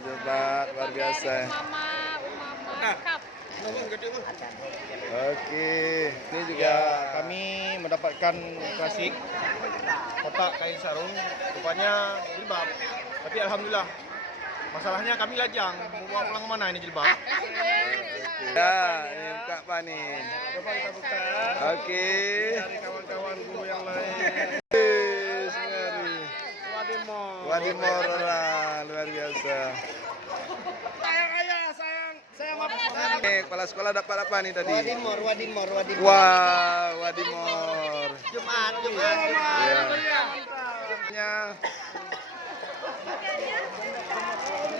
jilbab luar biasa. Umama Cup. Oke, ini juga Ya, kami mendapatkan klasik kotak kain sarung, rupanya jilbab. Tapi alhamdulillah, masalahnya kami lajang, mau bawa pulang kemana ini jilbab? ya, ini buka apa nih? Coba kita buka. Oke. Dari kawan-kawan guru yang lain. Wadimor orang luar biasa. Sayang apa? Kepala sekolah dapat apa nih tadi? Wadimor. Wah, Wadimor. Jumat. Ya.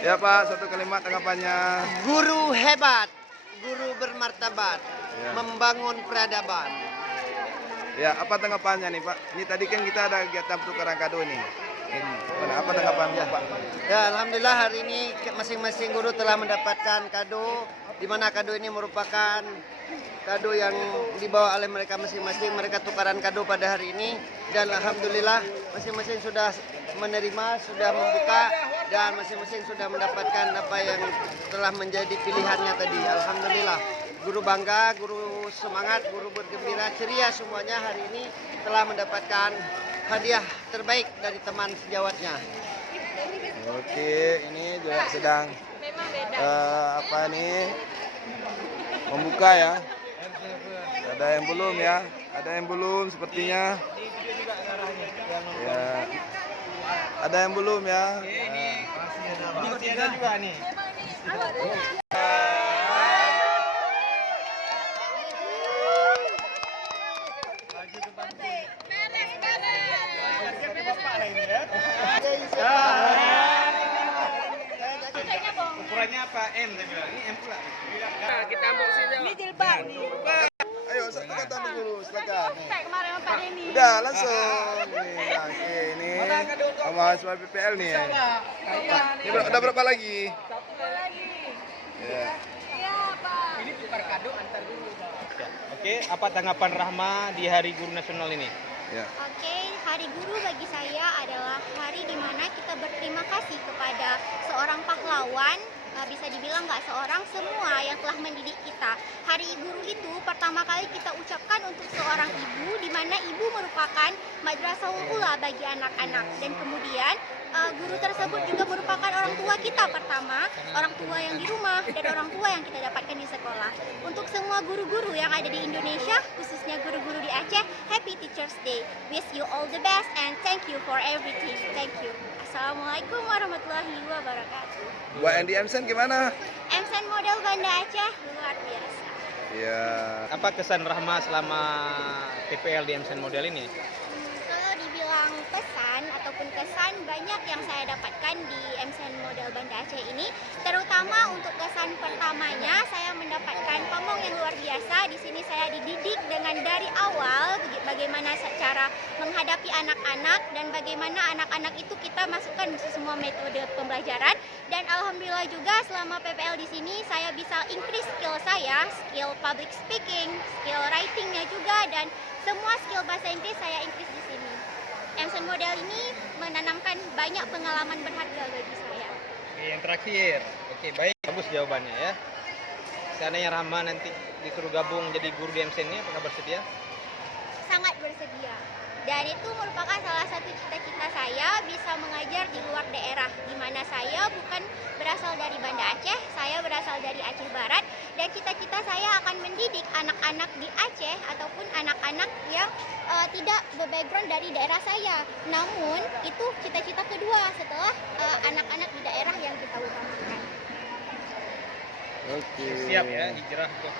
Ya Pak, satu kalimat tanggapannya. Guru hebat, guru bermartabat, Ya. membangun peradaban. Ya, apa tanggapannya nih Pak? Ini tadi kan kita ada kegiatan pertukaran kado nih. Apa tanggapan Bapak? Ya, alhamdulillah hari ini masing-masing guru telah mendapatkan kado, di mana kado ini merupakan kado yang dibawa oleh mereka masing-masing. Mereka tukaran kado pada hari ini dan alhamdulillah masing-masing sudah menerima, sudah membuka dan masing-masing sudah mendapatkan apa yang telah menjadi pilihannya tadi. Alhamdulillah, guru bangga, guru semangat, guru bergembira, ceria semuanya hari ini telah mendapatkan hadiah terbaik dari teman sejawatnya. Oke, ini juga sedang Memang beda. apa nih? Membuka ya. Ada yang belum ya? Ada yang belum sepertinya. Ya. Ada yang belum ya? Ini masih ada juga nih. Ukurannya apa? M saya bilang. Ini M pula. Kita unboxing dulu. Ini jilbab nih. Ayo, satu kata dulu, silakan. Nih. Kemarin Pak Denny. Udah langsung. Nih, oke, ini sama mahasiswa PPL nih ya. Ini udah berapa lagi? Satu lagi. Ya. Iya, Pak. Ini tukar kado antar guru. Oke, apa tanggapan Rahma di Hari Guru Nasional ini? Ya. Oke, Hari Guru bagi saya adalah hari di mana kita berterima kasih kepada seorang pahlawan, bisa dibilang nggak seorang, semua yang telah mendidik kita. Hari Guru itu pertama kali kita ucapkan untuk seorang ibu, di mana ibu merupakan madrasahul ula bagi anak-anak. Dan kemudian guru tersebut juga merupakan orang tua kita pertama, orang tua yang di rumah dan orang tua yang kita dapatkan di sekolah. Untuk semua guru-guru yang ada di Indonesia, khususnya guru-guru di Aceh, Happy Teachers Day. Wish you all the best and thank you for everything. Thank you. Assalamualaikum warahmatullahi wabarakatuh. Buat Andy Emsen gimana? Emsen model Banda Aceh luar biasa. Ya. Apa kesan Rahma selama TPL di MSN Model ini? Kalau dibilang pesan ataupun kesan, banyak yang saya dapatkan di Emsen model Banda Aceh ini. Terutama untuk kesan pertamanya, saya mendapatkan pamong yang luar biasa. Di sini saya dididik dengan dari awal bagaimana cara menghadapi anak-anak dan bagaimana anak-anak itu kita masukkan semua metode pembelajaran. Dan alhamdulillah juga selama PPL di sini saya bisa increase skill saya, skill public speaking, skill writingnya juga, dan semua skill bahasa Inggris saya increase di sini. Emsen model ini menanamkan banyak pengalaman berharga bagi saya. Oke, yang terakhir. Oke, baik. Bagus jawabannya ya. Seandainya Rahma nanti disuruh gabung jadi guru di MSN ini, apakah bersedia? Sangat bersedia. Dan itu merupakan salah satu cita-cita saya bisa mengajar di luar daerah, di mana saya bukan berasal dari Banda Aceh, saya berasal dari Aceh Barat, dan cita-cita saya akan mendidik anak-anak di Aceh ataupun anak-anak yang tidak berbackground dari daerah saya. Namun itu cita-cita kedua setelah anak-anak di daerah yang kita utamakan. Oke. Siap ya, hijrah untuk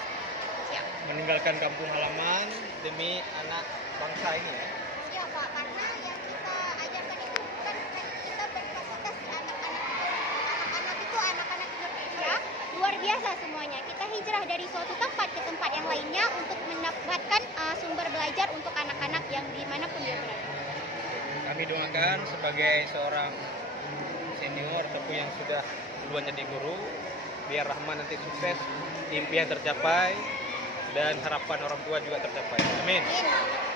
Siap. meninggalkan kampung halaman demi anak bangsa ini ya. Iya Pak, karena yang kita ajarkan itu bukan kita berfokus di anak-anak itu. Anak-anak itu anak-anak Indonesia luar biasa semuanya. Kita hijrah dari suatu tempat ke tempat yang lainnya untuk mendapatkan sumber belajar untuk anak-anak yang dimanapun dia berada. Kami doakan sebagai seorang senior ataupun yang sudah duluan jadi guru, biar Rahma nanti sukses, impian tercapai, dan harapan orang tua juga tercapai. Amin. Amin.